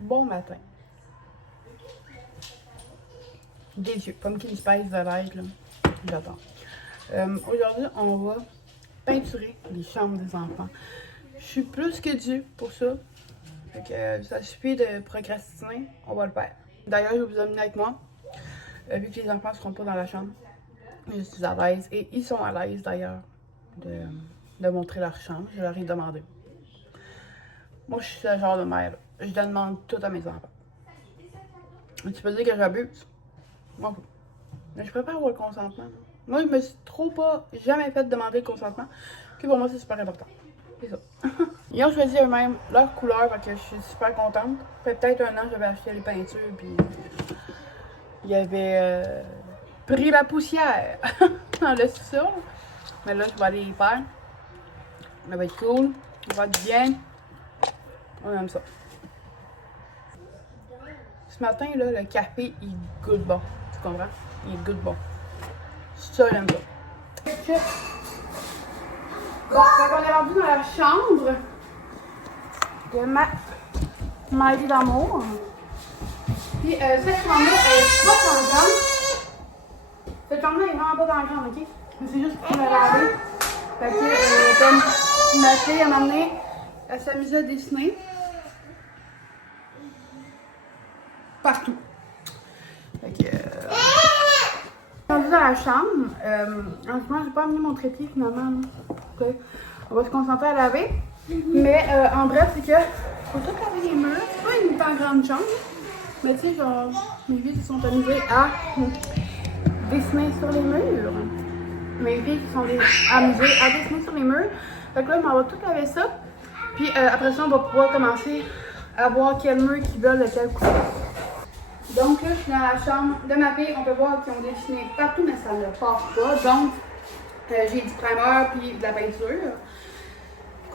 Bon matin. Délicieux. Pumpkin spice de l'aide, là. J'adore. Aujourd'hui, on va peinturer les chambres des enfants. Je suis plus que due pour ça. Fait que ça suffit de procrastiner, on va le faire. D'ailleurs, je vais vous amener avec moi. Vu que les enfants ne seront pas dans la chambre, je suis à l'aise. Et ils sont à l'aise d'ailleurs de montrer leur chambre. Je leur ai demandé. Moi, je suis ce genre de mère. Je demande tout à mes enfants. Tu peux dire que j'abuse? Moi, mais je préfère avoir le consentement. Moi, je me suis jamais fait demander le consentement. Que pour moi, c'est super important. C'est ça. Ils ont choisi eux-mêmes leur couleur parce que je suis super contente. Ça fait peut-être un an que j'avais acheté les peintures, puis il y avait pris la poussière dans le sol. Mais là, je vais aller y faire. Ça va être cool. Ça va être bien. On aime ça. Ce matin, là, le café, il goûte bon. Tu comprends? Il goûte bon. Ça, j'aime ça. Bon, on est rendu dans la chambre de ma vie d'amour. Puis, cette chambre-là, elle est pas dans le grande. Cette chambre-là est vraiment pas dans le grande, ok? Mais c'est juste pour me laver. Fait que, comme ma fille, elle m'a amené, elle s'amusait à dessiner. Partout. Fait que, on est dans la chambre. En ce moment, j'ai pas amené mon trépied finalement. Okay. On va se concentrer à laver. Mais en bref, c'est que faut tout laver les murs. C'est pas une tant grande chambre. Mais tu sais, genre, mes filles se sont amusées à dessiner sur les murs. Mes filles se sont amusées à dessiner sur les murs. Fait que là, on va tout laver ça. Puis après ça, on va pouvoir commencer à voir quel mur qui veulent de quelle couleur. Donc là, je suis dans la chambre de ma fille. On peut voir qu'ils ont dessiné partout, mais ça ne part pas. Donc, j'ai du primer puis de la peinture.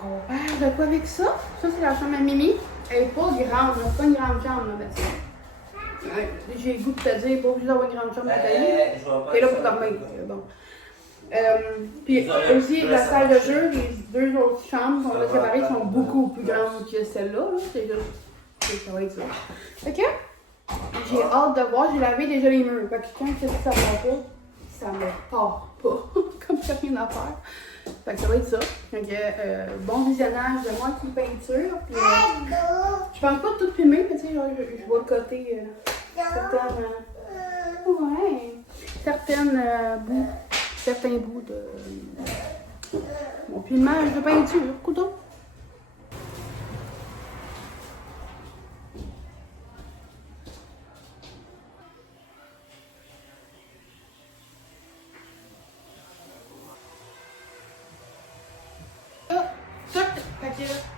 On va faire de quoi avec ça? Ça, c'est la chambre à Mimi. Elle n'est pas grande, c'est pas une grande chambre, là, mais j'ai le goût de te dire, pas obligé d'avoir une grande chambre à tailler. T'es là pour dormir. Bon. Puis aussi, la salle de jeu, les deux autres chambres qu'on a séparées sont beaucoup plus grandes que celle-là. Là. C'est juste, ça va être ça. Ok? J'ai hâte de voir, j'ai lavé déjà les murs. Fait que quand ça ne va pas, ça me part pas. Comme j'ai rien à faire. Fait que ça va être ça. Fait que bon visionnage de moi qui peinture. Puis je pense pas tout filmer, mais tu sais, je vois le côté certains bouts de mon filmage de peinture. Couteau.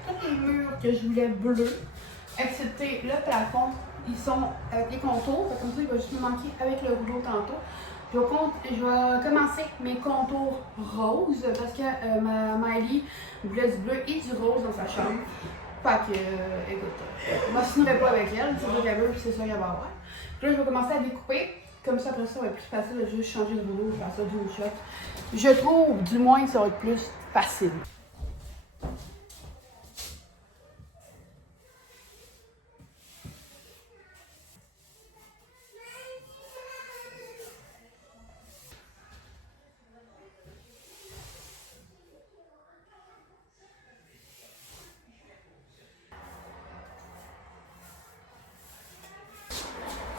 Tous les murs que je voulais bleus, excepté le plafond, ils sont avec les contours. Comme ça, il va juste me manquer avec le rouleau tantôt. Je vais commencer mes contours roses parce que ma Miley voulait du bleu et du rose dans sa chambre. Fait que, écoute, je m'assinerai pas avec elle, c'est ça qu'elle veut, c'est ça qu'elle va avoir. Puis là, je vais commencer à découper. Comme ça, après ça, ça va être plus facile de juste changer de rouleau, faire ça d'une shot. Je trouve, du moins, que ça va être plus facile.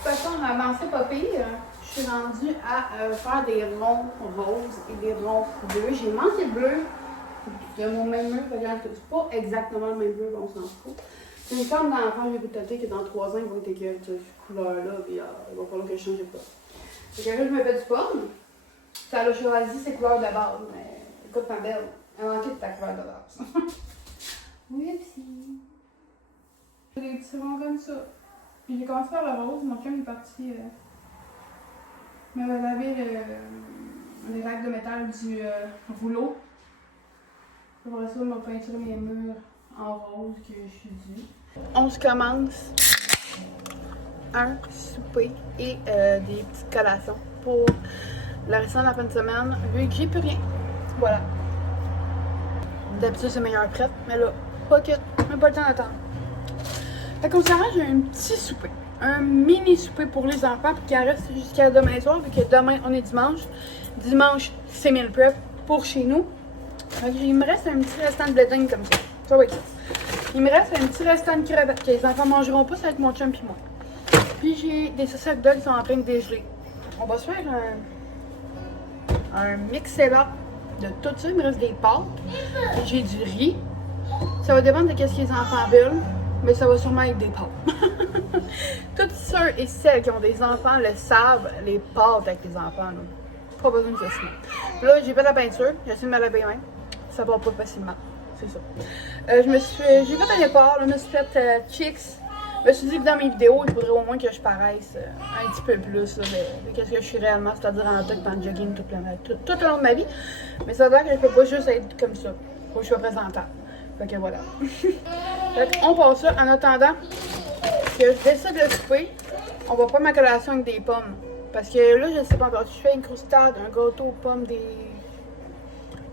De toute façon, on a avancé pas pire. Je suis rendue à faire des ronds roses et des ronds bleus. J'ai manqué de bleu de mon même mur. C'est pas exactement le même bleu, on s'en fout. C'est une chambre d'enfant, j'ai goûté que dans 3 ans, ils vont être écœurés de cette couleur-là, puis il va falloir que je change de couleur. Fait que là, je me fais du pomme. Ça a choisi ses couleurs de base, mais écoute, ma belle, elle manquait de ta couleur de base. Oui, si. Des petits ronds comme ça. Puis j'ai commencé par le rose, mon chum est parti me laver les règles de métal du rouleau. Après ça, je vais peinturer mes murs en rose que je suis due. On se commence un souper et des petites collations pour la restant de la fin de semaine, vu que j'ai plus rien. Voilà. D'habitude, c'est meilleur prête, mais là, pas que, même pas le temps d'attendre. Fait qu'au soir, j'ai un petit souper. Un mini souper pour les enfants pour qu'il en reste jusqu'à demain soir. Vu que demain, on est dimanche. Dimanche, c'est meal prep pour chez nous. Fait que il me reste un petit restant de bleding comme ça. Ça va être ça. Il me reste un petit restant de crevettes que les enfants mangeront pas, ça va être mon chum et moi. Puis j'ai des saucisses hot dog qui sont en train de dégeler. On va se faire un mix-là de tout ça. Il me reste des pâtes. J'ai du riz. Ça va dépendre de ce que les enfants veulent, mais ça va sûrement être des pâtes. Tous ceux et celles qui ont des enfants le savent, les pâtes avec les enfants. Là. Pas besoin de ceci. Là, j'ai fait la peinture. J'essaie de me laver les mains. Ça va pas facilement. C'est ça. J'ai fait un départ. Là, je me suis fait chicks. Je me suis dit que dans mes vidéos, il faudrait au moins que je paraisse un petit peu plus de qu'est-ce que je suis réellement, c'est-à-dire en tête dans le jogging tout le long de ma vie. Mais ça veut dire que je peux pas juste être comme ça. Faut que je sois présentable. Fait que voilà. Fait on passe ça en attendant que je décide de souper. On va faire ma collation avec des pommes. Parce que là, je sais pas encore. Je fais une croustade, un gâteau aux pommes, des.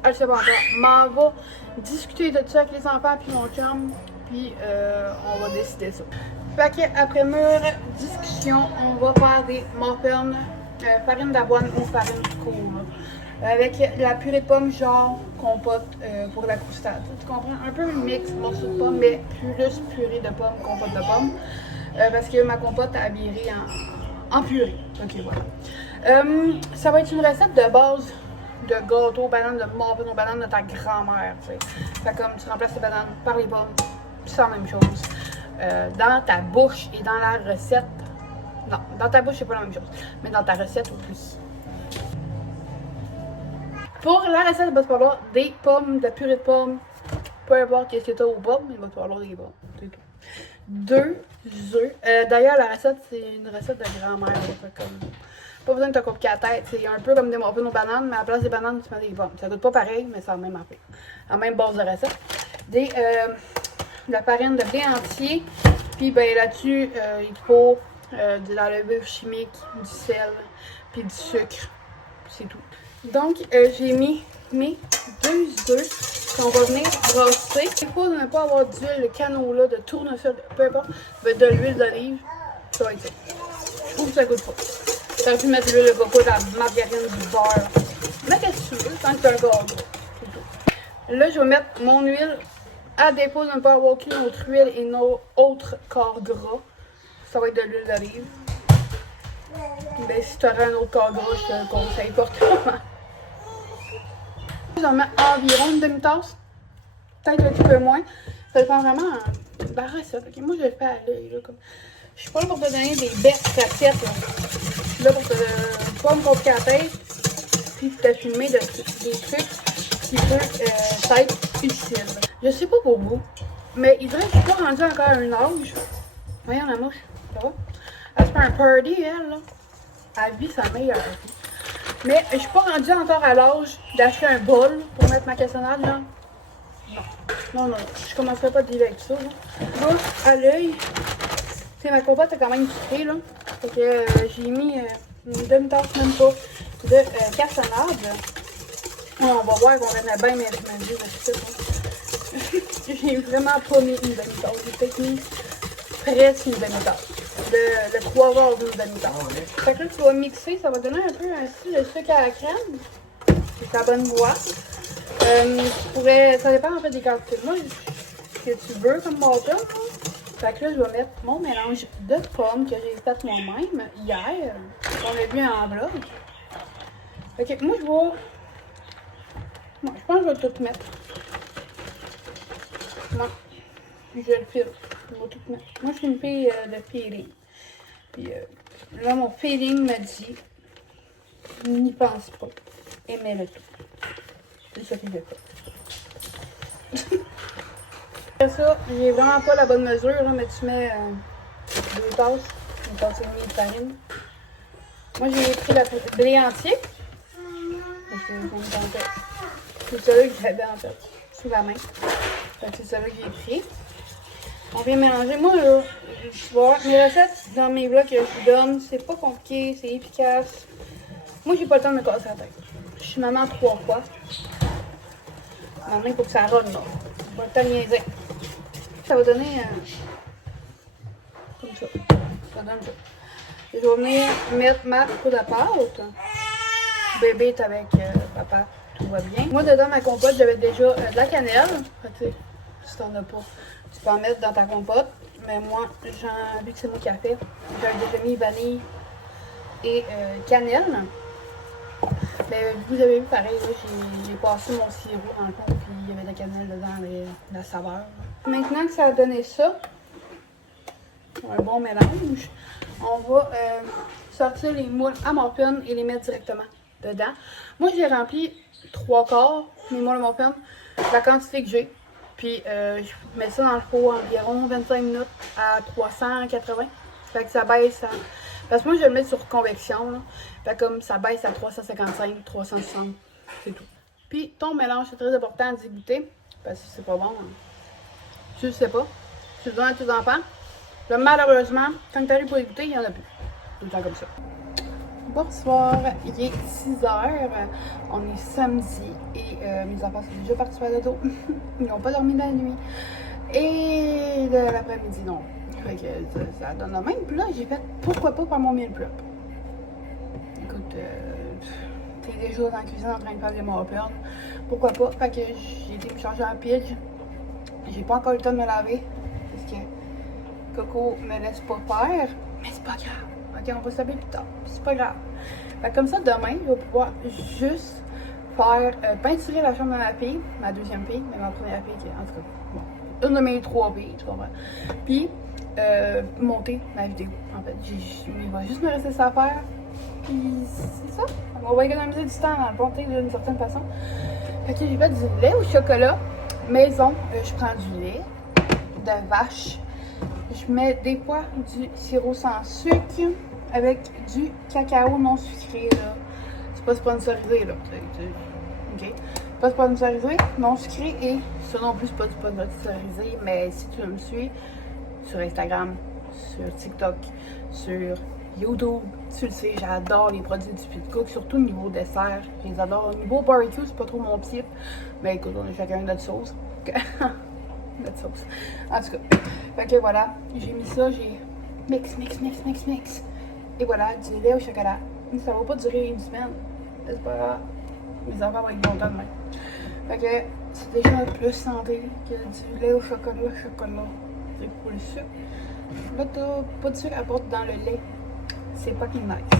Ah, je sais pas encore. M'en va discuter de ça avec les enfants puis mon chum. Puis on va décider ça. Fait qu'après mûre discussion, on va faire des muffins, farine d'avoine ou farine de cours. Avec la purée de pommes genre compote pour la croustade. Tu comprends? Un peu mix morceau de pommes, mais plus purée de pommes, compote de pommes. Parce que ma compote a viré en purée. Ok, voilà. Ça va être une recette de base de gâteau, bananes, de muffins aux bananes de ta grand-mère. Fait comme tu remplaces les bananes par les pommes, c'est la même chose. Dans ta bouche et dans la recette. Non, dans ta bouche, c'est pas la même chose. Mais dans ta recette, au plus. Pour la recette, il va te falloir des pommes, de la purée de pommes. Peu importe ce que tu as aux pommes, il va te falloir des pommes. C'est tout. 2 œufs. D'ailleurs, la recette, c'est une recette de grand-mère. Pas besoin de te compliquer la tête. C'est un peu comme des muffins aux bananes, mais à la place des bananes, tu mets des pommes. Ça goûte pas pareil, mais c'est la même affaire. La même base de recette. De la farine de blé entier. Puis ben, là-dessus, il faut de la levure chimique, du sel, puis du sucre. C'est tout. Donc, j'ai mis mes 2 œufs qu'on va venir brasser. Il faut ne pas avoir d'huile de canola, de tournesol, peu importe, de l'huile d'olive. Ça va être ça. Je trouve que ça goûte pas. T'aurais pu mettre de l'huile de coco, de la margarine, du beurre. Mais qu'est-ce que tu veux, tant que t'as un gâteau. C'est tout. Là, je vais mettre mon huile. À défaut de ne pas avoir aucune autre huile et nos autres corps gras, ça va être de l'huile d'olive. Ben, si tu aurais un autre corps gras, je te le conseille fortement. J'en mets environ une demi-tasse, peut-être un petit peu moins. Ça dépend vraiment de la recette. Okay? Moi, je le fais à l'œil. Je suis pas là pour te donner des bêtes recettes. Là. Je suis là pour pas me compliquer la tête, puis te filmer des trucs qui peuvent être utiles. Je sais pas pour vous, mais il dirait que je suis pas rendue encore à un âge. Voyons la mouche, ça va? Elle se fait un party, elle, là. Elle vit sa meilleure vie. Mais je suis pas rendue encore à l'âge d'acheter un bol pour mettre ma cassonade, là. Non. Je commencerai pas de vivre avec ça, là. Là, à l'œil, tu sais, ma compote a quand même quitté, là. Fait que j'ai mis une demi-tasse, même pas, de cassonade. On va voir qu'on va bien m'imaginer la recette. J'ai vraiment pas mis une demi-tasse. J'ai peut-être mis presque une demi-tasse. Le 3 quarts d'une demi-tasse. Fait que là, tu vas mixer. Ça va donner un peu un style de sucre à la crème. C'est ta bonne boîte. Ça dépend en fait des quantités. Moi, ce que tu veux comme bâton. Fait que là, je vais mettre mon mélange de pommes que j'ai fait moi-même hier. On l'a vu en vlog. Fait que moi, je vais... Moi, je pense que je vais tout mettre. Non, je le file. Je vais tout mettre. Moi, je suis une fille de feeling. Puis là, mon feeling me dit, n'y pense pas. Aimez-le tout. C'est ça que je fais. Après ça, j'ai vraiment pas la bonne mesure, là, mais tu mets 2 tasses, une tasse et demie de farine. Moi, j'ai pris le blé entier. C'est celui que j'avais en fait, sous la main. C'est celui que j'ai pris. On vient mélanger. Moi, là, tu vois, mes recettes dans mes vlogs que je vous donne, c'est pas compliqué, c'est efficace. Moi, j'ai pas le temps de me casser la tête. Je suis maman 3 fois. Maintenant, il faut que ça run, là. Pas le temps de niaiser. Ça va donner ça. Ça donne ça. Je vais venir mettre ma poudre à pâte. Bébé est avec papa, tout va bien. Moi, dedans ma compote, j'avais déjà de la cannelle. Tu sais, si t'en as pas, tu peux en mettre dans ta compote. Mais moi, vu que c'est moi qui a fait, j'avais déjà mis vanille et cannelle. Mais vous avez vu pareil, j'ai passé mon sirop dans le fond, puis il y avait de la cannelle dedans, la saveur. Maintenant que ça a donné ça, un bon mélange, on va sortir les moules à muffin et les mettre directement dedans. Moi, j'ai rempli 3/4 mes moules à muffin, la quantité que j'ai. Puis, je mets ça dans le four environ 25 minutes à 380. Fait que ça baisse à... Parce que moi, je vais le mettre sur convection. Là. Fait comme ça baisse à 355, 360. C'est tout. Puis, ton mélange, c'est très important d'y goûter. Parce que c'est pas bon. Hein. Tu le sais pas. Tu le donnes à tes enfants. Là, malheureusement, quand tu arrives pour y goûter, il n'y en a plus. Tout le temps comme ça. Bonsoir, il est 6h, on est samedi et mes enfants sont déjà partis faire le dos. Ils n'ont pas dormi la nuit. Et l'après-midi, non. Fait que ça donne la même. Puis là, j'ai fait pourquoi pas faire mon meal prep. Écoute, t'es déjà dans la cuisine en train de faire des muffins. Pourquoi pas? Fait que j'ai été me changer en pige. J'ai pas encore eu le temps de me laver. Parce que Coco me laisse pas faire. Mais c'est pas grave. Ok, on va se laver plus tard. C'est pas grave. Fait comme ça, demain, je vais pouvoir juste faire peinturer la chambre de ma fille, ma deuxième fille, mais ma première fille, qui est en tout cas, bon, une de mes 3 filles, tu comprends. Puis, monter ma vidéo. En fait, il va juste me rester ça à faire. Puis, c'est ça. On va économiser du temps à le monter d'une certaine façon. Fait que j'ai fait du lait au chocolat maison. Je prends du lait de vache. Je mets des fois du sirop sans sucre avec du cacao non sucré. C'est pas sponsorisé, là. OK? Pas sponsorisé, non sucré et ça non plus, c'est pas sponsorisé. Mais si tu me suis sur Instagram, sur TikTok, sur YouTube, tu le sais, j'adore les produits du Fit Cook, surtout au niveau dessert. Je les adore. Au niveau barbecue, c'est pas trop mon type. Mais écoute, on a chacun notre sauce. Notre sauce. En tout cas, fait que voilà, j'ai mis ça, j'ai mix. Et voilà, du lait au chocolat. Ça va pas durer une semaine. C'est pas grave. Mes enfants vont être contents demain. Fait que c'est déjà plus santé que du lait au chocolat. C'est pour le sucre. Là, t'as pas de sucre à porter dans le lait. C'est fucking nice.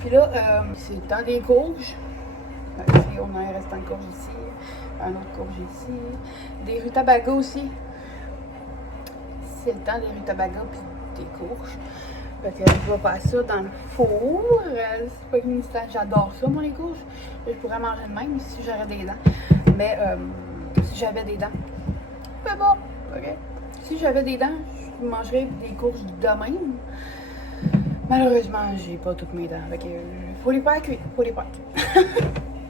Puis là, c'est dans des courges. On a un restant de courge ici, un autre courge ici, des rutabagas aussi. C'est le temps des rutabagas puis des courges. Fait que je vais faire ça dans le four. C'est pas une histoire, j'adore ça, moi, les courges. Je pourrais manger de même si j'aurais des dents. Mais si j'avais des dents, c'est bon, ok? Si j'avais des dents, je mangerais des courges de même. Malheureusement, j'ai pas toutes mes dents. Fait que faut les faire cuire,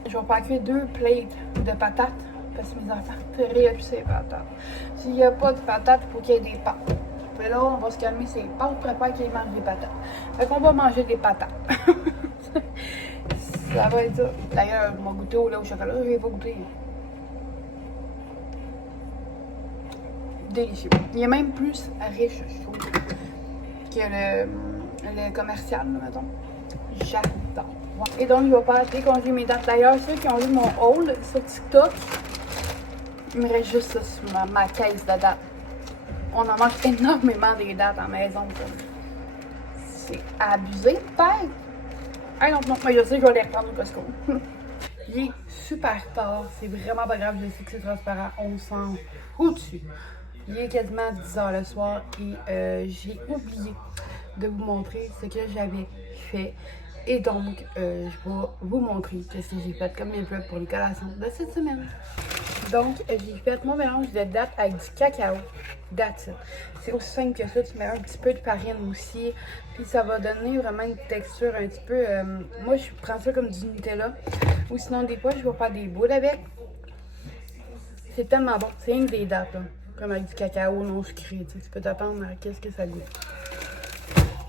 Je vais faire cuire 2 plates de patates parce que mes enfants trippent ces patates. S'il n'y a pas de patates, il faut qu'il y ait des pâtes. Puis là, on va se calmer ces pâtes, préfère qu'ils mangent des patates. Fait qu'on va manger des patates. Ça va être ça. D'ailleurs, mon goûter au lait au chocolat, je vais pas goûter. Délicieux. Il est même plus riche, je trouve, que le commercial, mettons. J'adore. Et donc, je vais faire décongeler mes dates. D'ailleurs, ceux qui ont vu mon haul sur TikTok, il me reste juste ça sur ma caisse de dates. On en manque énormément des dates en maison. C'est abusé, peut-être. Ah non, mais je sais que je vais les reprendre au Costco. Il est super tard. C'est vraiment pas grave. Je sais que c'est transparent. On s'en fout dessus. Il est quasiment 10h le soir et j'ai oublié de vous montrer ce que j'avais fait. Et donc, je vais vous montrer ce que j'ai fait comme meal prep pour les collations de cette semaine. Donc, j'ai fait mon mélange de dattes avec du cacao. That's it. C'est aussi simple que ça. Tu mets un petit peu de farine aussi. Puis ça va donner vraiment une texture un petit peu... moi, je prends ça comme du Nutella. Ou sinon, des fois, je vais faire des boules avec. C'est tellement bon. C'est rien que des dattes, là. Comme avec du cacao non sucré. Tu peux t'attendre à qu'est-ce que ça goûte.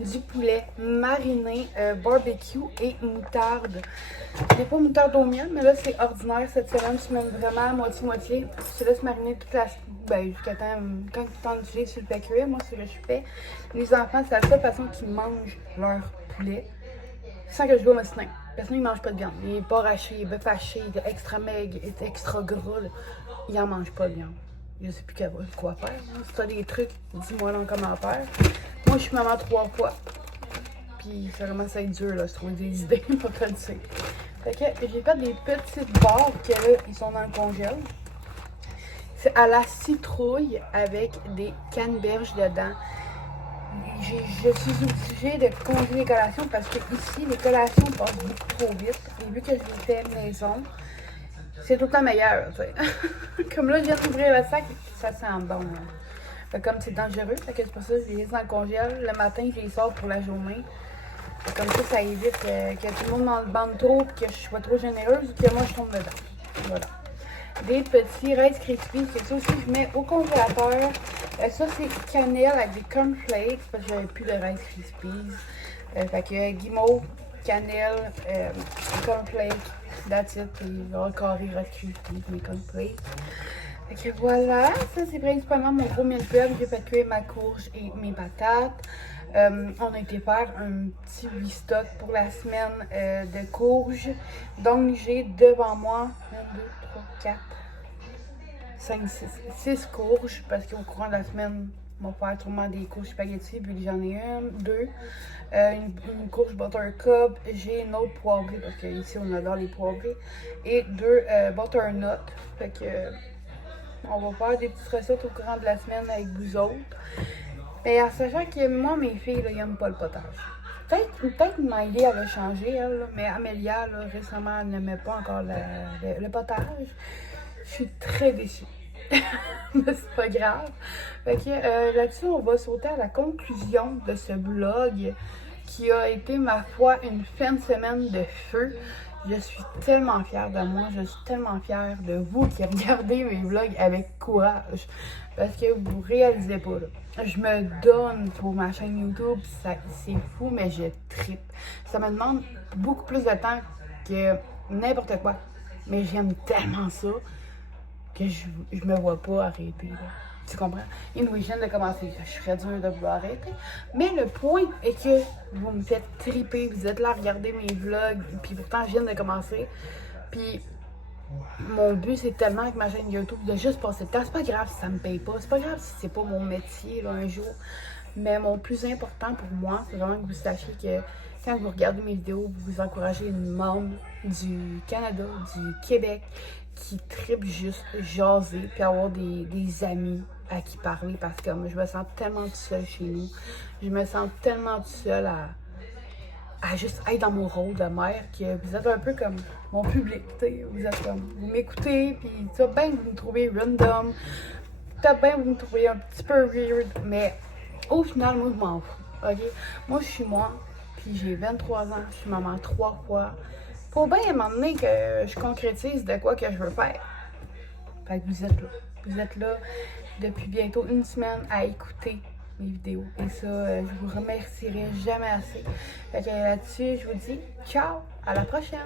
du poulet mariné barbecue et moutarde. J'ai pas moutarde au miel, mais là c'est ordinaire cette semaine. Tu mets vraiment moitié-moitié. Tu laisses mariner toute la... Ben, jusqu'à temps, quand tu t'en utilises sur le fait cuire, moi c'est ce que je fais. Les enfants, c'est la seule façon qu'ils mangent leur poulet sans que je vais au médecin. Personne ne mange pas de viande. Il est pas haché, il est bœuf haché, il est extra maigre, il est extra gras. Là. Il en mange pas de viande. Je sais plus quoi faire. Hein. Si tu as des trucs, dis-moi dans les commentaires. Moi, je suis maman 3 fois. Puis ça commence à être dur, là, se trouver des idées, pas te le dire. Fait que j'ai fait des petites barres que là, ils sont dans le congèle. C'est à la citrouille avec des canneberges dedans. Je suis obligée de congeler les collations parce que ici, les collations passent beaucoup trop vite. Et vu que je les fais maison, c'est tout le temps meilleur, tu sais. Comme là, je viens d'ouvrir le sac, ça sent bon. Fait comme c'est dangereux, fait que c'est pour ça que je les laisse dans le congèle. Le matin, je les sors pour la journée. Fait comme ça évite que tout le monde m'en bande trop et que je sois trop généreuse ou que moi je tombe dedans. Voilà. Des petits Rice Krispies, que ça aussi je mets au congélateur. Ça c'est cannelle avec des cornflakes parce que j'avais plus de Rice Krispies. Fait que guimauve, cannelle, cornflakes, that's it. Puis le carré Rice Krispies, mes cornflakes. Fait que voilà, ça c'est principalement mon gros meal prep. J'ai fait cuire ma courge et mes patates. On a été faire un petit restock pour la semaine de courge. Donc j'ai devant moi 1, 2, 3, 4, 5, 6 courges. Parce qu'au courant de la semaine, on va faire sûrement des courges spaghetti. Puis j'en ai deux. Une courge buttercup. J'ai une autre poivrée parce qu'ici on adore les poivrées. Et 2 butternut. Fait que on va faire des petites recettes au courant de la semaine avec vous autres. Mais en sachant que moi, mes filles, là, ils n'aiment pas le potage. Peut-être Miley, elle a changé, elle, là, mais Amélia, là, récemment, elle n'aimait pas encore le potage. Je suis très déçue. Mais c'est pas grave. Fait que là-dessus, on va sauter à la conclusion de ce vlog qui a été, ma foi, une fin de semaine de feu. Je suis tellement fière de moi, je suis tellement fière de vous qui regardez mes vlogs avec courage. Parce que vous réalisez pas, là. Je me donne pour ma chaîne YouTube, c'est fou, mais je trippe. Ça me demande beaucoup plus de temps que n'importe quoi. Mais j'aime tellement ça que je me vois pas arrêter, là. Tu comprends? Et nous, je viens de commencer. Je serais dur de vouloir arrêter. Mais le point est que vous me faites triper. Vous êtes là à regarder mes vlogs. Puis pourtant, je viens de commencer. Puis mon but, c'est tellement avec ma chaîne YouTube de juste passer le temps. C'est pas grave si ça me paye pas. C'est pas grave si c'est pas mon métier là, un jour. Mais mon plus important pour moi, c'est vraiment que vous sachiez que quand vous regardez mes vidéos, vous encouragez une membre du Canada, du Québec, qui tripe juste jaser puis avoir des amis à qui parler parce que je me sens tellement toute seule chez nous. Je me sens tellement toute seule à juste être dans mon rôle de mère que vous êtes un peu comme mon public, t'sais. Vous êtes comme, vous m'écoutez puis tu vas bien vous me trouvez random, tu vas bien vous me trouvez un petit peu weird, mais au final, moi je m'en fous, ok? Moi je suis moi, puis j'ai 23 ans, je suis maman 3 fois. Faut bien à un moment donné que je concrétise de quoi que je veux faire. Fait que vous êtes là. Vous êtes là depuis bientôt une semaine à écouter mes vidéos. Et ça, je vous remercierai jamais assez. Fait que là-dessus, je vous dis ciao, à la prochaine!